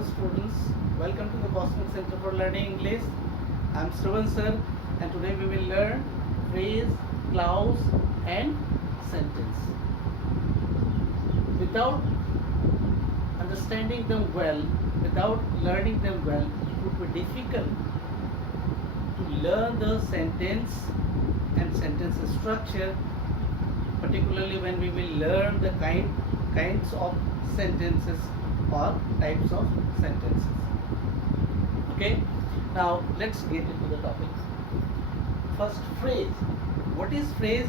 Hello students, welcome to the Cosmic Center for Learning English. I am Shravan sir and today we will learn phrase, clause and sentence. Without understanding them well, without learning them well, it would be difficult to learn the sentence and sentence structure, particularly when we will learn the kinds of sentences or types of sentences. Okay, now let's get into the topic. First, phrase. What is phrase?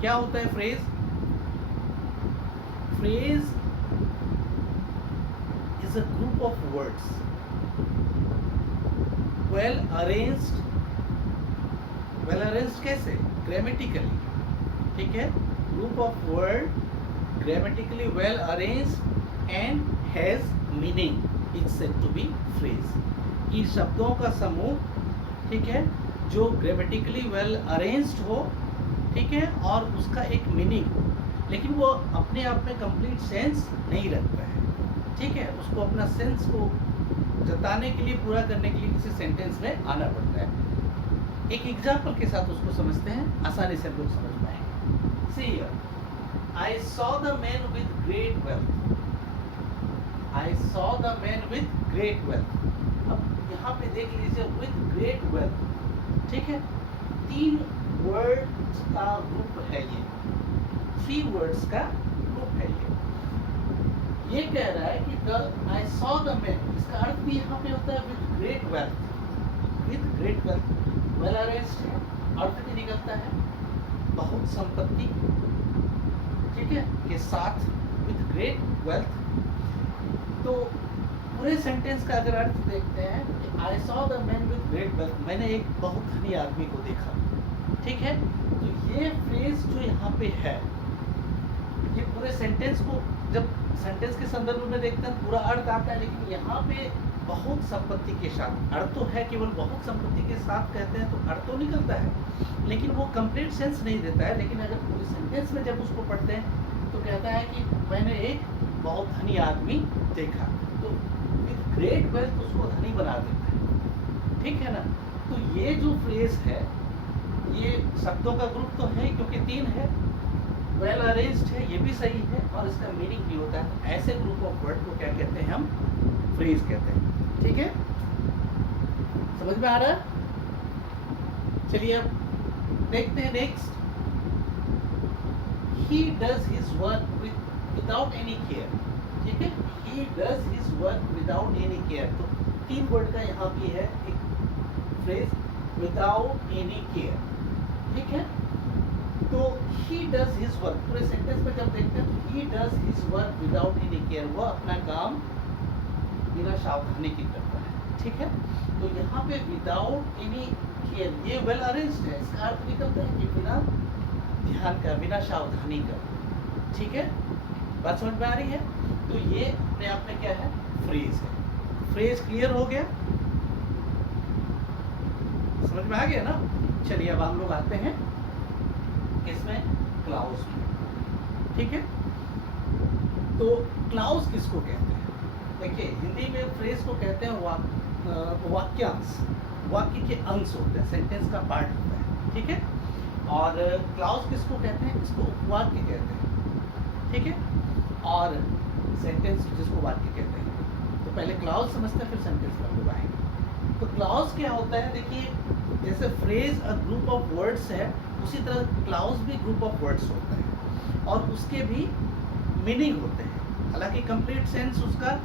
क्या होता है phrase? Phrase is a group of words well arranged कैसे? Grammatically. ठीक है, group of word grammatically well arranged and has meaning is said to be phrase. कि शब्दों का समूह, ठीक है, जो ग्रामेटिकली वेल अरेंज्ड हो, ठीक है, और उसका एक मीनिंग, लेकिन वो अपने आप में कंप्लीट सेंस नहीं रखता है, ठीक है, उसको अपना सेंस को जताने के लिए, पूरा करने के लिए किसी सेंटेंस में आना पड़ता है। एक एग्जाम्पल के साथ उसको समझते हैं, आसानी से हम लोग समझ पाएंगे। See here, I saw the man with great wealth. I saw the man with great wealth. अब यहाँ पे देख लीजिए with great wealth, ठीक है, 3 वर्ड्स का ग्रुप है ये, 3 वर्ड्स का ग्रुप है ये कह रहा है कि I saw the man, इसका अर्थ भी यहाँ पे होता है with great wealth. With great wealth, well arranged है, अर्थ भी निकलता है बहुत संपत्ति, ठीक है, के साथ with great wealth। तो पूरे सेंटेंस का अगर अर्थ देखते हैं कि I saw the man with great wealth, मैंने एक बहुत धनी आदमी को देखा, ठीक है। तो ये फ्रेज जो यहाँ पे है, ये पूरे सेंटेंस को जब सेंटेंस के संदर्भ में देखते हैं पूरा अर्थ आता है, लेकिन यहाँ पे बहुत संपत्ति के साथ, अर्थ तो है, केवल बहुत संपत्ति के साथ कहते हैं तो अर्थ तो निकलता है, लेकिन वो कंप्लीट सेंस नहीं देता है। लेकिन अगर पूरे सेंटेंस में जब उसको पढ़ते हैं तो कहता है कि मैंने एक बहुत धनी आदमी देखा, तो विद ग्रेट वेल्थ उसको धनी बना देता है, ठीक है ना। तो ये जो फ्रेज है, ये शब्दों का ग्रुप तो है क्योंकि 3 है, वेल अरेंज्ड है, ये भी सही है, और इसका मीनिंग भी होता है। ऐसे ग्रुप ऑफ वर्ड को क्या कहते हैं? हम फ्रेज कहते हैं, ठीक है, समझ में आ रहा है? चलिए अब देखते हैं next. He does his work without any care, ठीक है, he does his work without any care। तो 3 वर्ड का यहाँ भी है एक फ्रेज, without any care, ठीक है। तो he does his work, पूरे सेंटेंस में जब देखते हैं तो he does his work without any care, वो अपना काम बिना सावधानी के करता है, ठीक है। तो यहाँ पे without any care, ये वेल अरेंज्ड है, इसका अर्थ निकलता है कि बिना ध्यान का, बिना सावधानी का, ठीक है, बात समझ में आ रही है? तो ये अपने आप में क्या है? फ्रेज है। फ्रेज क्लियर हो गया, समझ में आ गया ना? चलिए अब हम लोग आते हैं इसमें क्लाउज में, ठीक है। तो क्लाउज किसको कहते हैं? देखिए, हिंदी में फ्रेज को कहते हैं वाक्यांश, वाक्य के अंश होते हैं, सेंटेंस का पार्ट होता है, ठीक है। और क्लाउज किसको कहते हैं? इसको वाक्य कहते हैं, ठीक है, और सेंटेंस जिसको वाक्य कहते हैं। तो पहले क्लाउज समझते हैं, फिर सेंटेंस में लोग आएंगे। तो क्लाउज क्या होता है? देखिए, जैसे phrase a group of words है, उसी तरह क्लाउज भी ग्रुप ऑफ वर्ड्स होता है, और उसके भी मीनिंग होते हैं। हालांकि कंप्लीट सेंस उसका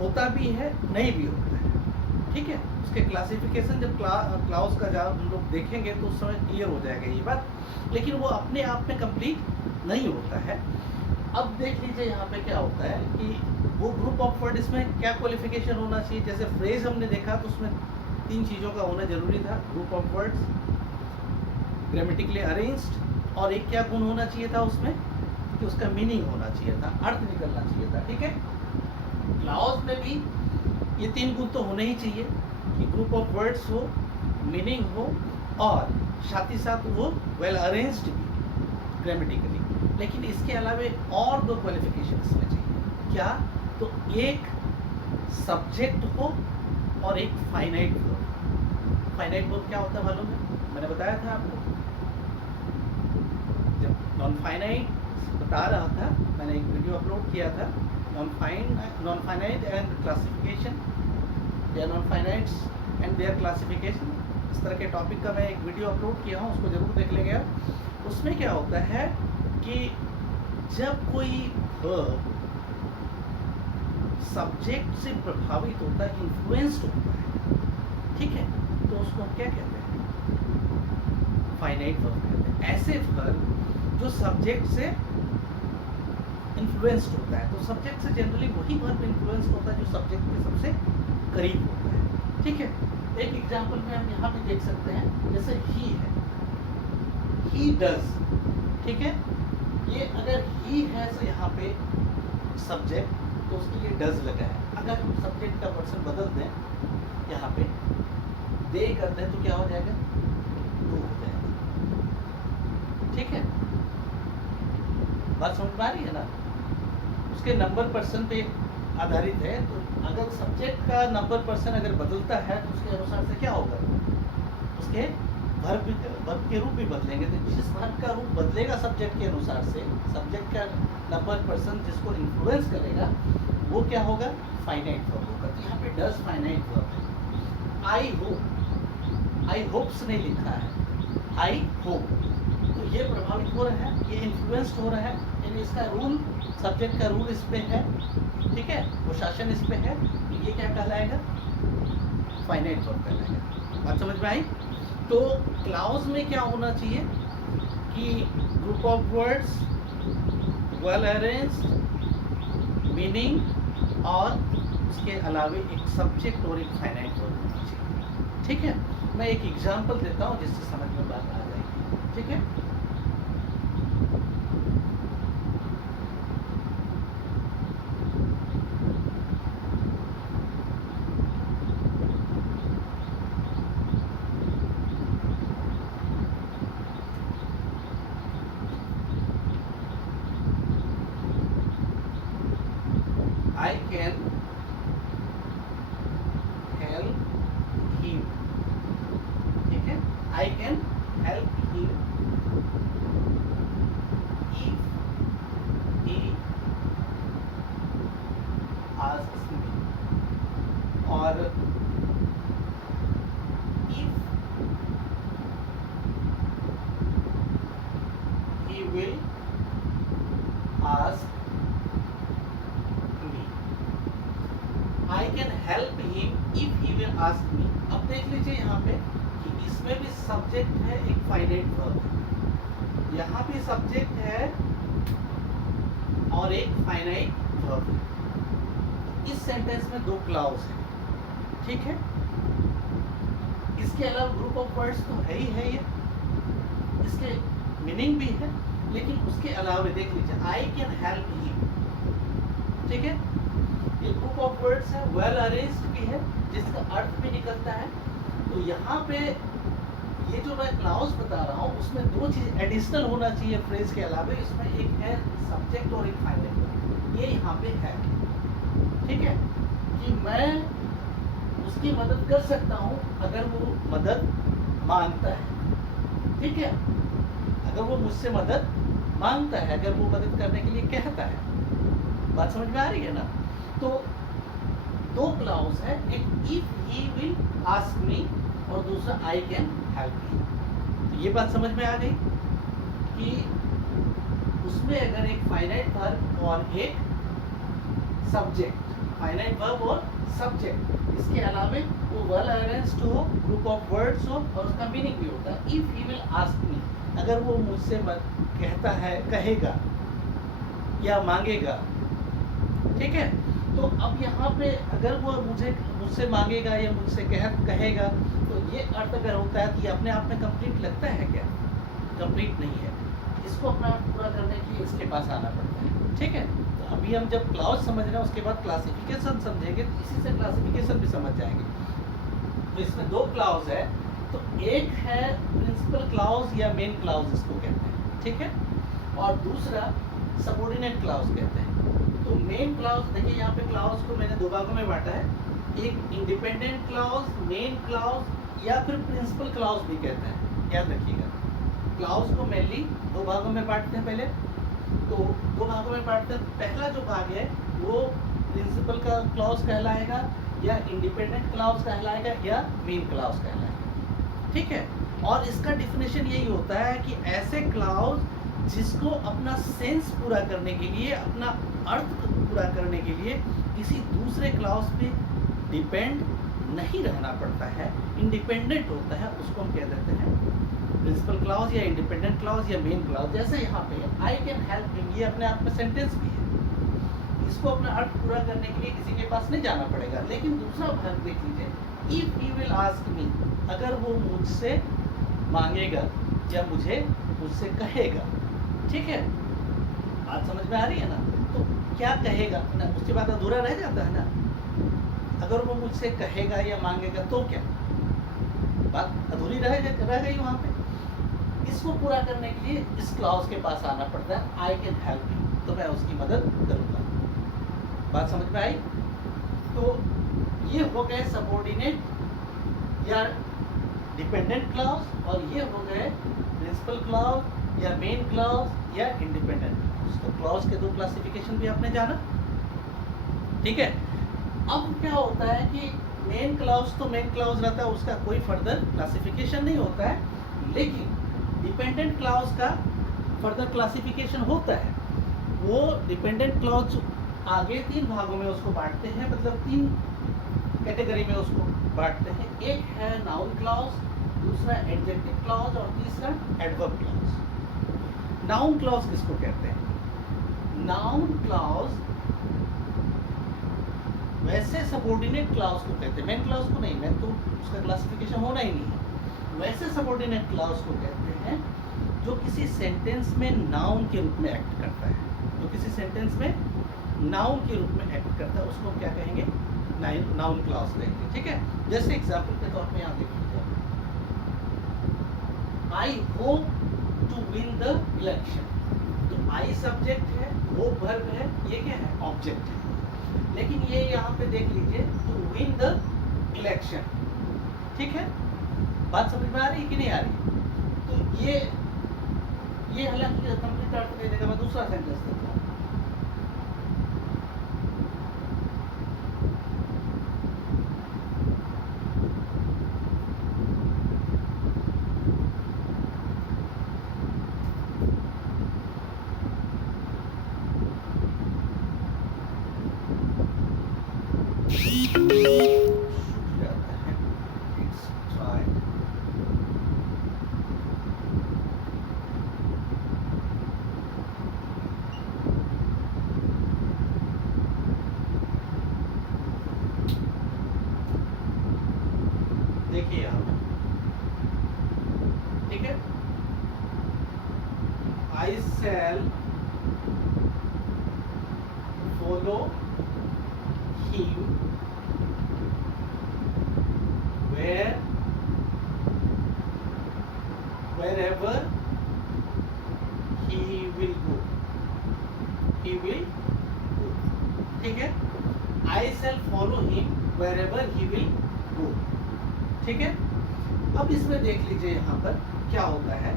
होता भी है, नहीं भी होता है, ठीक है। उसके क्लासिफिकेशन जब क्लाउज का जब हम लोग देखेंगे तो उस समय क्लियर हो जाएगा ये बात, लेकिन वो अपने आप में कंप्लीट नहीं होता है। अब देख लीजिए यहाँ पे क्या होता है कि वो ग्रुप ऑफ वर्ड, इसमें क्या क्वालिफिकेशन होना चाहिए? जैसे फ्रेज हमने देखा तो उसमें 3 चीज़ों का होना जरूरी था, group of words, grammatically arranged, और एक क्या गुण होना चाहिए था उसमें कि उसका मीनिंग होना चाहिए था, अर्थ निकलना चाहिए था, ठीक है। क्लाउज में भी ये 3 गुण तो होने ही चाहिए कि ग्रुप ऑफ वर्ड्स हो, मीनिंग हो, और साथ ही साथ वो वेल अरेंज्ड भी ग्रामेटिकली। लेकिन इसके अलावा और 2 क्वालिफिकेशन इसमें चाहिए। क्या? तो एक सब्जेक्ट हो और एक फाइनाइट वर्ब। फाइनाइट वर्ब क्या होता है मालूम है? मैंने बताया था आपको, जब नॉन फाइनाइट बता रहा था, मैंने एक वीडियो अपलोड किया था, नॉन फाइनाइट एंड क्लासिफिकेशन या non finites and there classification, इस तरह के टॉपिक का मैं एक वीडियो अपलोड किया हूँ, उसको ज़रूर देख लेंगे आप। उसमें क्या होता है कि जब कोई वर्ब सब्जेक्ट से प्रभावित होता है, इन्फ्लुएंस्ड होता है, ठीक है, तो उसको हम क्या कहते हैं? फाइनाइट वर्ब कहते हैं। ऐसे वर्ब जो सब्जेक्ट से इन्फ्लुएंस्ड होता है, तो सब्जेक्ट से जनरली वही वर्ब इन्फ्लुएंस्ड होता है जो सब्जेक्ट के सबसे करीब होता है, ठीक है। एक एग्जांपल में हम यहाँ पे देख सकते हैं, जैसे ही है, ही डज, ठीक है, ये अगर ही है तो यहाँ पे सब्जेक्ट, तो उसके लिए डज लगा है। अगर हम सब्जेक्ट का पर्सन बदल दें, यहाँ पे दे कर दें, तो क्या हो जाएगा? डू हो जाएगा, ठीक है। बात समझ में आ रही है ना? उसके नंबर पर्सन पे आधारित है, तो अगर सब्जेक्ट का नंबर पर्सन अगर बदलता है तो उसके अनुसार से क्या होगा? उसके वर्ब के रूप भी बदलेंगे। तो जिस वर्ब का रूप बदलेगा सब्जेक्ट के अनुसार से, सब्जेक्ट का नंबर पर्सन जिसको इन्फ्लुएंस करेगा, वो क्या होगा? फाइनाइट वर्ब होगा। तो यहाँ पे डज फाइनाइट वर्ब है। आई होप्स नहीं लिखा है, आई होप, तो ये प्रभावित हो रहा है, ये इन्फ्लुएंस्ड हो रहा है, यानी इसका रूल, सब्जेक्ट का रूल इस पे है, ठीक है, वो शासन इस पे है, तो ये क्या कहलाएगा? फाइनाइट वर्ब कहलाएगा। बात समझ में आई? तो क्लाउज में क्या होना चाहिए कि group of words, well arranged, meaning, और उसके अलावे एक सब्जेक्ट और एक फाइनाइट वर्ब होना चाहिए, ठीक है। मैं एक एग्जांपल देता हूँ जिससे समझ में बात आ जाएगी, ठीक है। I can help him, ठीक है, I can help him if he asks me, और if he will ask I can help him if he will ask me। अब देख लीजिए यहाँ पे कि इसमें भी सब्जेक्ट है, एक फाइनाइट वर्ब है, यहाँ भी सब्जेक्ट है और एक फाइनाइट वर्ब है। इस सेंटेंस में दो क्लाउज है, ठीक है। इसके अलावा ग्रुप ऑफ वर्ड्स तो है ही है, ये इसके मीनिंग भी है, लेकिन उसके अलावा देख लीजिए आई कैन हेल्प हिम, ठीक है, ये ग्रुप ऑफ वर्ड्स है, वेल अरेंज्ड भी है, जिसका अर्थ भी निकलता है। तो यहाँ पे ये जो मैं क्लाउज बता रहा हूँ, उसमें दो चीज एडिशनल होना चाहिए फ्रेज के अलावा। इसमें एक है सब्जेक्ट और एक फाइनाइट वर्ब, ये यहाँ पे है, ठीक है, कि मैं उसकी मदद कर सकता हूँ अगर वो मदद मांगता है, ठीक है, अगर वो मुझसे मदद मांगता है, अगर वो मदद करने के लिए कहता है। बात समझ में आ रही है ना? तो दो क्लाउज है, एक if he will ask me और दूसरा आई कैन हेल्प मी। तो ये बात समझ में आ गई कि उसमें अगर एक फाइनाइट वर्ब और एक सब्जेक्ट, फाइनाइट वर्ब और सब्जेक्ट, इसके अलावा वो वेल अरेंज्ड हो, ग्रुप ऑफ वर्ड्स हो, और उसका मीनिंग भी होता है। If he will ask me, अगर वो मुझसे कहता है, कहेगा या मांगेगा, ठीक है। तो अब यहाँ पे अगर वो मुझसे मांगेगा या मुझसे कहेगा, तो ये अर्थ अगर होता है कि अपने आप में कंप्लीट लगता है क्या? कंप्लीट नहीं है, इसको अपना पूरा करने के लिए इसके पास आना पड़ता है, ठीक है। तो अभी हम जब क्लाउज समझ रहे हैं, उसके बाद क्लासिफिकेशन समझेंगे, तो इसी से क्लासिफिकेशन भी समझ जाएंगे। तो इसमें दो क्लाउज है, तो एक है प्रिंसिपल क्लाउज या मेन क्लाउज इसको कहते हैं, ठीक है, और दूसरा सबऑर्डिनेट क्लाउज कहते हैं। तो मेन क्लॉज, देखिए यहाँ पे क्लॉज को मैंने दो भागों में बांटा है, एक इंडिपेंडेंट क्लॉज, मेन क्लॉज या फिर प्रिंसिपल क्लॉज भी कहते हैं, याद रखिएगा। क्लॉज को मेनली दो भागों में बांटते हैं पहले, तो दो भागों में बांटते हैं। पहला जो भाग है वो प्रिंसिपल का क्लॉज कहलाएगा, या इंडिपेंडेंट क्लॉज कहलाएगा, या मेन क्लॉज कहलाएगा, ठीक है। और इसका डिफिनेशन यही होता है कि ऐसे क्लॉज जिसको अपना सेंस पूरा करने के लिए, अपना अर्थ पूरा करने के लिए किसी दूसरे क्लॉज पे डिपेंड नहीं रहना पड़ता है, इंडिपेंडेंट होता है, उसको हम कह देते हैं प्रिंसिपल क्लॉज या इंडिपेंडेंट क्लॉज या मेन क्लॉज। जैसे यहाँ पे आई कैन हेल्प हिम, ये अपने आप में सेंटेंस भी है, इसको अपना अर्थ पूरा करने के लिए किसी के पास नहीं जाना पड़ेगा। लेकिन दूसरा भाग देख लीजिए, if he will ask me, अगर वो मुझसे मांगेगा या मुझसे कहेगा, ठीक है, बात समझ में आ रही है ना। तो क्या कहेगा ना, उसके बाद अधूरा रह जाता है ना। अगर वो मुझसे कहेगा या मांगेगा तो क्या, बात अधूरी रह गई वहाँ पे। इसको पूरा करने के लिए इस क्लॉज के पास आना पड़ता है, आई कैन हेल्प यू, तो मैं उसकी मदद करूँगा। बात समझ में आई। तो ये हो गए सबऑर्डिनेट या डिपेंडेंट क्लॉज, और ये हो गए प्रिंसिपल क्लॉज या मेन क्लॉज या इंडिपेंडेंट क्लॉज। तो क्लॉज के दो क्लासिफिकेशन भी आपने जाना, ठीक है। अब क्या होता है कि मेन क्लॉज तो मेन क्लॉज रहता है, उसका कोई फर्दर क्लासिफिकेशन नहीं होता है, लेकिन डिपेंडेंट क्लॉज का फर्दर क्लासिफिकेशन होता है। वो डिपेंडेंट क्लॉज आगे तीन भागों में उसको बांटते हैं, मतलब तीन कैटेगरी में उसको बांटते हैं। एक है नाउन क्लॉज, दूसरा एडजेक्टिव क्लॉज और तीसरा एडवर्ब क्लॉज। नाउन क्लॉज किसको कहते हैं? नाउन क्लॉज वैसे सबऑर्डिनेट क्लॉज को कहते हैं, मेन क्लॉज को नहीं, मेन तो उसका क्लासिफिकेशन होना ही नहीं है। वैसे सबऑर्डिनेट क्लॉज को कहते हैं जो किसी सेंटेंस में नाउन के रूप में एक्ट करता है, जो किसी सेंटेंस में नाउन के रूप में एक्ट करता है, उसको क्या कहेंगे? नाउन क्लॉज कहेंगे, ठीक है। जैसे एग्जांपल के तौर पे यहाँ देख लीजिए, I hope to win the election. तो आई सब्जेक्ट है, होप वर्ब है, ये क्या है? ऑब्जेक्ट है। लेकिन ये यहाँ पे देख लीजिए, टू विन द इलेक्शन, ठीक है। बात समझ में आ रही है कि नहीं आ रही? तो ये हालांकि कंप्लीट अर्थ दे देगा। मैं दूसरा सेंटेंस देता हूँ। देखिए यहाँ पे, ठीक है, I shall follow him wherever he will go, ठीक है। I shall follow him wherever he will go, ठीक है। अब इसमें देख लीजिए यहाँ पर क्या होता है।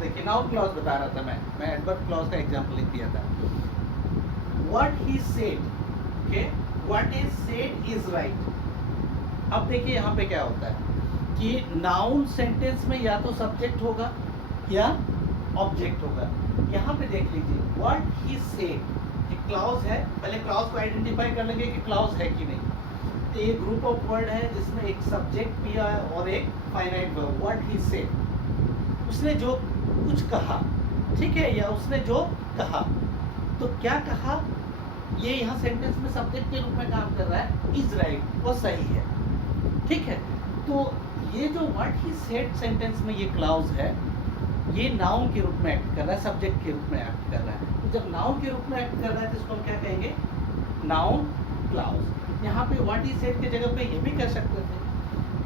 देखिए नाउन क्लॉज बता रहा था मैं एडवर्ब क्लॉज का एग्जांपल लिख दिया था। What he said, okay, what is said is right. अब देखिए यहाँ पे क्या होता है कि नाउन सेंटेंस में या तो सब्जेक्ट होगा या ऑब्जेक्ट होगा। यहाँ पे देख लीजिए, व्हाट ही सेड एक क्लॉज है। पहले क्लॉज को आइडेंटिफाई कर लेंगे कि क्लॉज है कि नहीं। तो ये ग्रुप ऑफ वर्ड है जिसमें एक सब्जेक्ट भी है और एक finite verb. What he said, उसने जो कुछ कहा, ठीक है, या उसने जो कहा। तो क्या कहा, ये यहाँ सेंटेंस में सब्जेक्ट के रूप में काम कर रहा है, इज राइट, वो सही है, ठीक है। तो ये जो व्हाट ही सेड सेंटेंस में ये क्लाउज है, ये नाउन के रूप में एक्ट कर रहा है, सब्जेक्ट के रूप में एक्ट कर रहा है। तो जब नाउन के रूप में एक्ट कर रहा है तो इसको हम क्या कहेंगे? Noun clause. यहाँ पे व्हाट ही सेड की जगह पे ये भी कर सकते थे,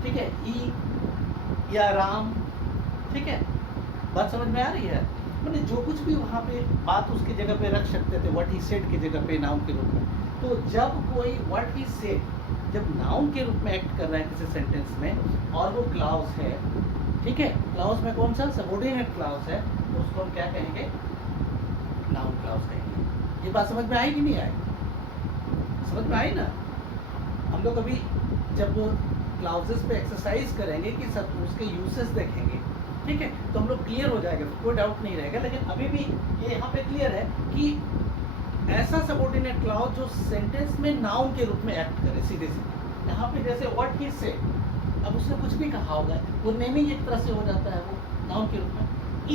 ठीक है, ई या राम, ठीक है, बात समझ में आ रही है? मैंने जो कुछ भी वहाँ पे बात उसकी जगह पे रख सकते थे व्हाट ही सेड की जगह पे नाउन के रूप में। तो जब कोई व्हाट ही सेड जब नाउन के रूप में एक्ट कर रहा है किसी सेंटेंस में और वो क्लाउज है, ठीक है, क्लाउज में कौन सा? सबऑर्डिनेट क्लाउज है, तो उसको हम क्या कहेंगे? नाउन क्लाउज कहेंगे। ये बात समझ में आई कि नहीं आई? समझ में आई ना? हम लोग अभी जब क्लाउजेस पे एक्सरसाइज करेंगे कि सब उसके यूसेस देखेंगे, ठीक है, तो हम लोग क्लियर हो जाएगा, कोई डाउट नहीं रहेगा। लेकिन अभी भी ये यहाँ पे क्लियर है कि ऐसा सबऑर्डिनेट क्लाउज जो सेंटेंस में नाउन के रूप में एक्ट करे, सीधे सीधे। यहाँ पे जैसे व्हाट ही सेड, अब उसने कुछ भी कहा होगा, वो नेमिंग एक तरह से हो जाता है, वो नाउन के रूप में।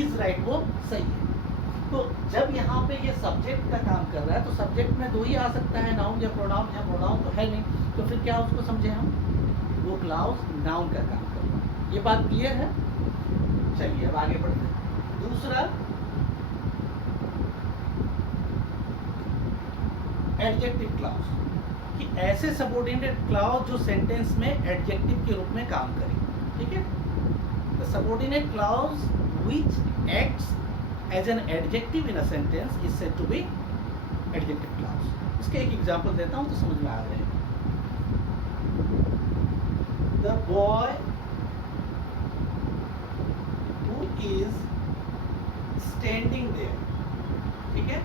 इज राइट, वो सही है। तो जब यहाँ पे ये सब्जेक्ट का काम कर रहा है तो सब्जेक्ट में दो ही आ सकता है, नाउन या प्रोनाउन। या प्रोनाउन तो है नहीं, तो फिर क्या उसको समझे हम? वो क्लाउज नाउन का काम कर रहा है। ये बात क्लियर है? चलिए अब आगे बढ़ते हैं। दूसरा, एडजेक्टिव क्लाउज, कि ऐसे सबऑर्डिनेट क्लाउज जो सेंटेंस में एडजेक्टिव के रूप में काम करे, ठीक है। The subordinate clause which acts as an adjective in a sentence is said to be adjective clause. इसके एक एग्जांपल देता हूं तो समझ में आ जाएगा। The boy is standing there, ठीक है,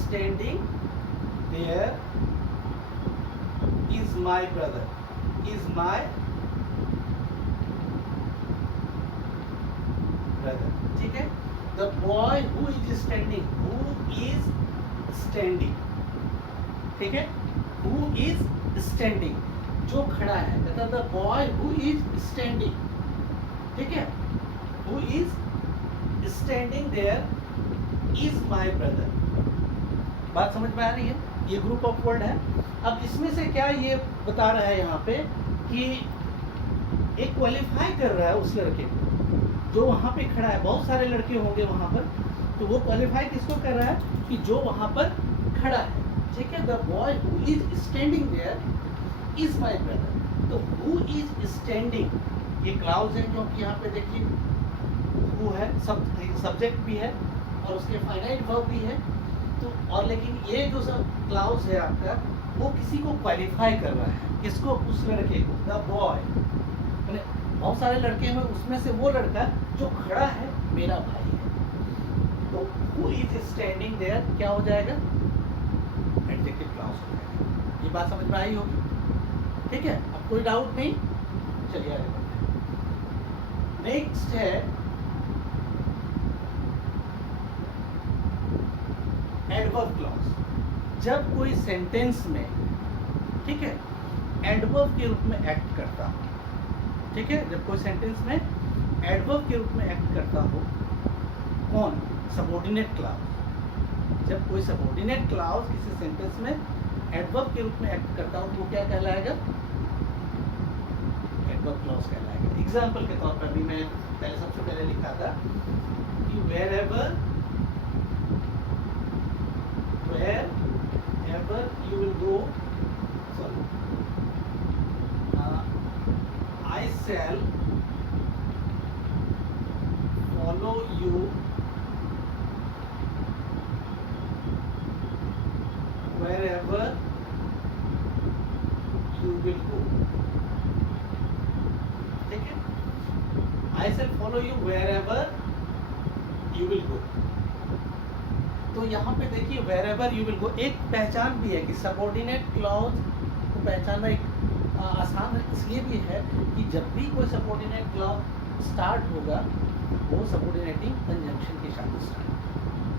standing there is my brother, is my brother, ठीक है। the boy who is standing, ठीक है, who is standing, जो खड़ा है, कहता the boy who is standing, ठीक है, who is standing there is my brother। बात समझ में आ रही है? ये ग्रुप ऑफ वर्ड है। अब इसमें से क्या ये बता रहा है यहाँ पे कि एक क्वालिफाई कर रहा है उस लड़के को जो वहाँ पे खड़ा है। बहुत सारे लड़के होंगे वहाँ पर, तो वो क्वालिफाई किसको कर रहा है? कि जो वहाँ पर खड़ा है, ठीक है। The boy who is standing there is my brother. तो हु इज स्टैंडिंग ये क्लाउज है, क्योंकि यहाँ पे देखिए हु है, सब्जेक्ट भी है और उसके फाइनाइट वर्ब भी है। तो और लेकिन ये जो सब क्लाउज है आपका, वो किसी को क्वालिफाई कर रहा है। किसको? उस लड़के को, द बॉय। मैंने बहुत सारे लड़के हैं, उसमें से वो लड़का जो खड़ा है मेरा भाई है। तो हु इज स्टैंडिंग देयर क्या हो जाएगा? एडजेक्टिव क्लाउज हो जाएगा। ये बात समझ में आई होगी, ठीक है। अब कोई डाउट नहीं, चलिए आगे बढ़ते हैं। नेक्स्ट है एडवर्ब क्लॉज। जब कोई सेंटेंस में, ठीक है, एडवर्ब के रूप में एक्ट करता हो, ठीक है, जब कोई सेंटेंस में एडवर्ब के रूप में एक्ट करता हो, कौन? Subordinate clause. जब कोई सबऑर्डिनेट क्लॉज किसी सेंटेंस में एडवर्ब के रूप में एक्ट करता हो तो वो क्या कहलाएगा? एडवर्ब क्लॉज कहलाएगा। एग्जाम्पल के तौर पर भी मैं सबसे पहले लिखा था कि wherever you will go, sorry, I shall follow you wherever you will go, ठीक है। I shall follow you wherever you will go। तो यहाँ पे देखिए wherever you will go एक पहचान भी है कि सबऑर्डिनेट क्लॉज को पहचानना एक आसान इसलिए भी है कि जब भी कोई सबऑर्डिनेट क्लॉज स्टार्ट होगा वो सबऑर्डिनेटिंग कंजंक्शन के साथ स्टार्ट,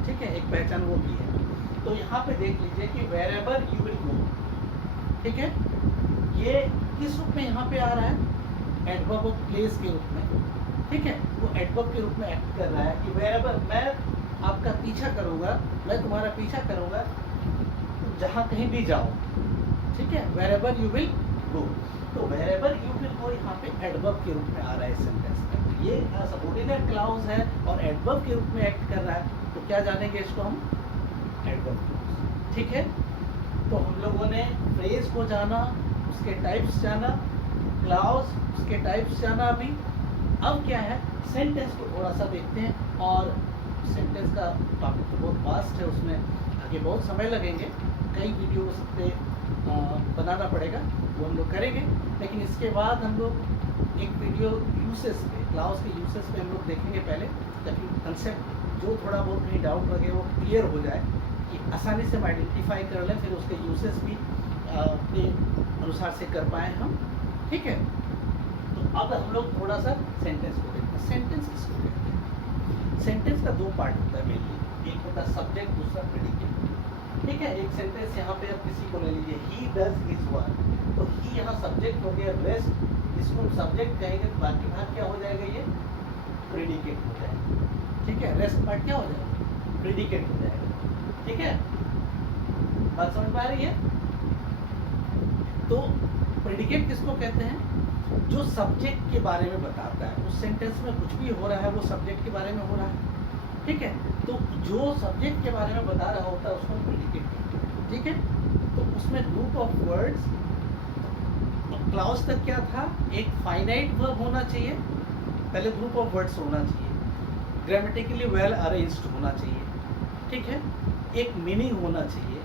ठीक है, एक पहचान वो भी है। तो यहाँ पे देख लीजिए कि wherever you will go, ठीक है, ये किस रूप में यहाँ पे आ रहा है? एडवर्ब ऑफ प्लेस के रूप में, ठीक है। वो एडवर्ब के रूप में एक्ट कर रहा है कि wherever मैं आपका पीछा करूँगा, मैं तुम्हारा पीछा करूँगा जहाँ कहीं भी जाओ, ठीक है, wherever you will go। तो wherever you will go यहाँ पे एडवर्ब के रूप में आ रहा है सेंटेंस में। तो ये सबऑर्डिनेट क्लाउज है और एडवर्ब के रूप में एक्ट कर रहा है, तो क्या जानेंगे इसको हम? Adverb clause. ठीक है, तो हम लोगों ने फ्रेज को जाना, उसके टाइप्स जाना, क्लाउज उसके टाइप्स जाना। अभी अब क्या है, सेंटेंस को थोड़ा सा देखते हैं। और सेंटेंस का टॉपिक तो बहुत वास्ट है, उसमें आगे बहुत समय लगेंगे, कई वीडियो उस पे बनाना पड़ेगा, वो हम लोग करेंगे। लेकिन इसके बाद हम लोग एक वीडियो यूसेस पे, क्लाउज के यूसेस पे हम लोग देखेंगे पहले, ताकि कंसेप्ट जो थोड़ा बहुत कहीं डाउट लगे वो क्लियर हो जाए, कि आसानी से हम आइडेंटिफाई कर लें, फिर उसके यूसेस भी अपने अनुसार से कर पाएँ हम। ठीक है, तो अब हम लोग थोड़ा सा सेंटेंस को देखते हैं। सेंटेंस किसको कहते हैं? सेंटेंस का दो पार्ट होता है मेनली, एक होता है सब्जेक्ट, दूसरा प्रेडिकेट। ठीक है, एक सेंटेंस यहाँ पे आप किसी को ले लीजिए, ही डज हिज वर्क, तो ही यहाँ सब्जेक्ट हो गया, रेस्ट इसको सब्जेक्ट कहेंगे तो बाकी भाग क्या हो जाएगा, ये प्रेडिकेट हो जाएगा। ठीक है, रेस्ट पार्ट क्या हो जाएगा, प्रेडिकेट हो जाएगा। ठीक है, बात समझ पा रही है? तो प्रेडिकेट किसको कहते हैं? जो सब्जेक्ट के बारे में बताता है, उस सेंटेंस में कुछ भी हो रहा है वो सब्जेक्ट के बारे में हो रहा है। ठीक है, तो जो सब्जेक्ट के बारे में बता रहा होता है उसको प्रेडिकेट कहते हैं। ठीक है, तो उसमें ग्रुप ऑफ वर्ड्स, क्लाउज तक क्या था, एक फाइनाइट वर्ब होना चाहिए, पहले ग्रुप ऑफ वर्ड्स होना चाहिए, ग्रामेटिकली वेल अरेंज्ड होना चाहिए। ठीक है, एक मीनिंग होना चाहिए,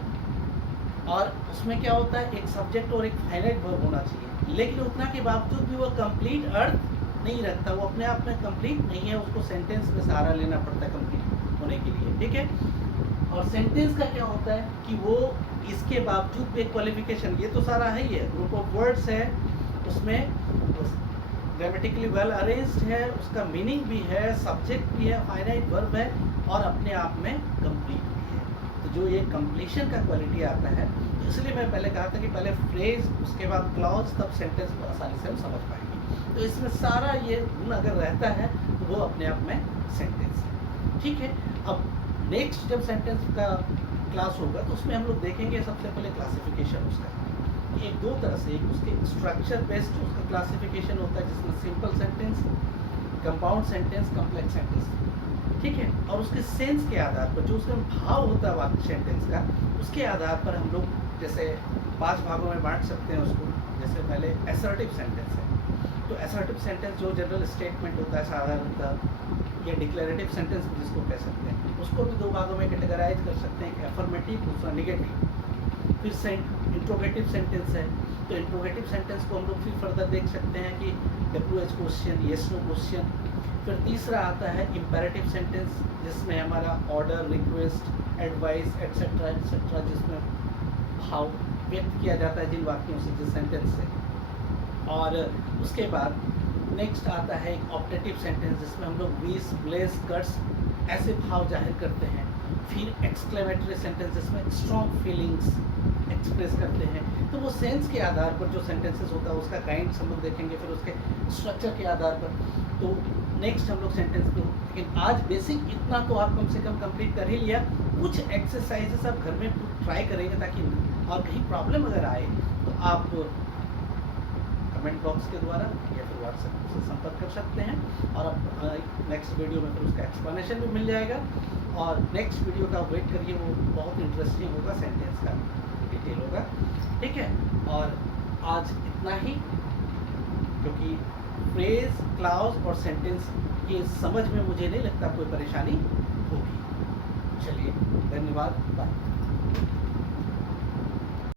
और उसमें क्या होता है, एक सब्जेक्ट और एक फाइनाइट वर्ब होना चाहिए। लेकिन उतना के बावजूद भी वो कंप्लीट अर्थ नहीं रखता, वो अपने आप में कंप्लीट नहीं है, उसको सेंटेंस में सहारा लेना पड़ता है कंप्लीट होने के लिए। ठीक है, और सेंटेंस का क्या होता है कि वो इसके बावजूद भी क्वालिफिकेशन, ये तो सारा है ही है, ग्रुप ऑफ वर्ड्स है, उसमें ग्रामेटिकली वेल अरेंज्ड है, उसका मीनिंग भी है, सब्जेक्ट भी है, फाइनाइट वर्ब है, और अपने आप में कंप्लीट भी है। तो जो ये कंप्लीशन का क्वालिटी आता है, तो इसलिए मैं पहले कहा था कि पहले फ्रेज, उसके बाद क्लॉज, तब सेंटेंस को आसानी से हम समझ पाएंगे। तो इसमें सारा ये गुण अगर रहता है तो वो अपने आप में सेंटेंस है। ठीक है, अब नेक्स्ट जब सेंटेंस का क्लास होगा तो उसमें हम लोग देखेंगे सबसे पहले क्लासिफिकेशन उसका, कि एक दो तरह से, एक उसके स्ट्रक्चर बेस्ड उसका क्लासिफिकेशन होता है, जिसमें simple sentence, compound sentence, complex sentence. ठीक है, और उसके सेंस के आधार पर, जो उसका भाव होता है वाक्य सेंटेंस का, उसके आधार पर हम लोग जैसे 5 भागों में बांट सकते हैं उसको। जैसे पहले असर्टिव सेंटेंस है, तो असर्टिव सेंटेंस जो जनरल स्टेटमेंट होता है साधारणतः, या डिक्लेरेटिव सेंटेंस जिसको कह सकते हैं, उसको भी 2 भागों में कैटेगराइज कर सकते हैं, अफर्मेटिव, दूसरा निगेटिव। फिर इंट्रोगेटिव सेंटेंस है, तो इंट्रोगेटिव सेंटेंस को हम लोग फिर फर्दर देख सकते हैं कि WH question, yes no question. फिर तीसरा आता है इम्पेरेटिव सेंटेंस, जिसमें हमारा order, request, advice etcetera etcetera, जिसमें भाव व्यक्त किया जाता है जिन वाक्यों से, जिस सेंटेंस से। और उसके बाद नेक्स्ट आता है एक ऑप्टेटिव सेंटेंस, जिसमें हम लोग विश, ब्लेस, कर्स ऐसे भाव जाहिर करते हैं। फिर एक्सक्लेमेटरी सेंटेंस, जिसमें स्ट्रॉन्ग फीलिंग्स एक्सप्रेस करते हैं। तो वो सेंस के आधार पर जो सेंटेंसेस होता है उसका काइंड्स हम लोग देखेंगे, फिर उसके स्ट्रक्चर के आधार पर। तो नेक्स्ट हम लोग सेंटेंस को, लेकिन आज बेसिक इतना तो आप कम से कम कंप्लीट कर ही लिया। कुछ एक्सरसाइजेस आप घर में ट्राई करेंगे, ताकि और कहीं प्रॉब्लम अगर आए तो आप कमेंट बॉक्स के द्वारा या फिर व्हाट्सएप से संपर्क कर सकते हैं, और अब नेक्स्ट वीडियो में फिर उसका एक्सप्लेनेशन भी मिल जाएगा। और नेक्स्ट वीडियो का वेट करिए, वो बहुत इंटरेस्टिंग होगा, सेंटेंस का डिटेल होगा। ठीक है, और आज इतना ही, क्योंकि फ्रेज, क्लाउज और सेंटेंस की समझ में मुझे नहीं लगता कोई परेशानी होगी। चलिए, धन्यवाद, बाय।